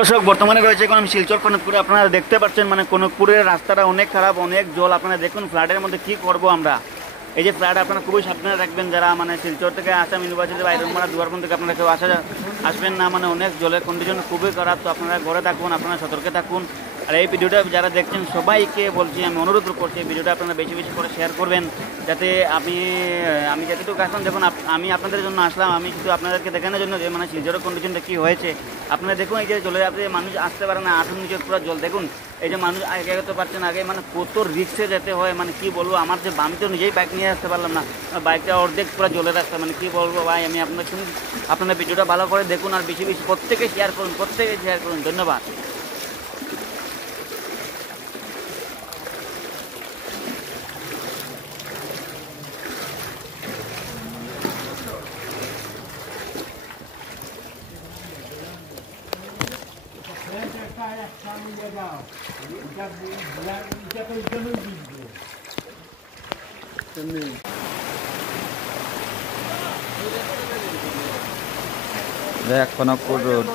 দর্শক বর্তমানে রয়েছে এখন আমি শিলচর কনকপুরে। আপনারা দেখতে পাচ্ছেন মানে কনকপুরের রাস্তাটা অনেক খারাপ, অনেক জল। আপনারা দেখুন ফ্লাডের মধ্যে কি করব আমরা। এই যে ফ্লাড আপনারা খুবই সাবধানে রাখবেন, যারা মানে শিলচর থেকে আসাম ইউনিভার্সিটি বা আইরনমারা দুয়ারবন্দ থেকে আপনারা কেউ আসবেন না। মানে অনেক জলের কন্ডিশন খুবই খারাপ, তো আপনারা ঘরে থাকুন, আপনারা সতর্কে থাকুন। আর এই ভিডিওটা যারা দেখছেন সবাইকে বলছি, আমি অনুরোধ করছি এই ভিডিওটা আপনারা বেশি বেশি করে শেয়ার করবেন, যাতে আমি যতটুকু আসলাম, দেখুন আমি আপনাদের জন্য আসলাম, আমি শুধু আপনাদেরকে দেখানোর জন্য যে মানে শিলচরের কন্ডিশনটা কী হয়েছে। আপনারা দেখুন এই যে জলের আপনি মানুষ আসতে পারে না, আসুন নিচে পুরো জল দেখুন। এই যে মানুষ আগে এগোতে পারছেন, আগে মানে কত রিক্সে যেতে হয়, মানে কি বলবো। আমার যে আমি তো নিজেই বাইক নিয়ে আসতে পারলাম না, বাইকটা অর্ধেক পুরো জলের রাস্তা, মানে কি বলবো ভাই। আমি আপনাদের ভিডিওটা ভালো করে দেখুন আর বেশি বেশি প্রত্যেকে শেয়ার করুন, প্রত্যেকে শেয়ার করুন। ধন্যবাদ। কনকপুর রোড।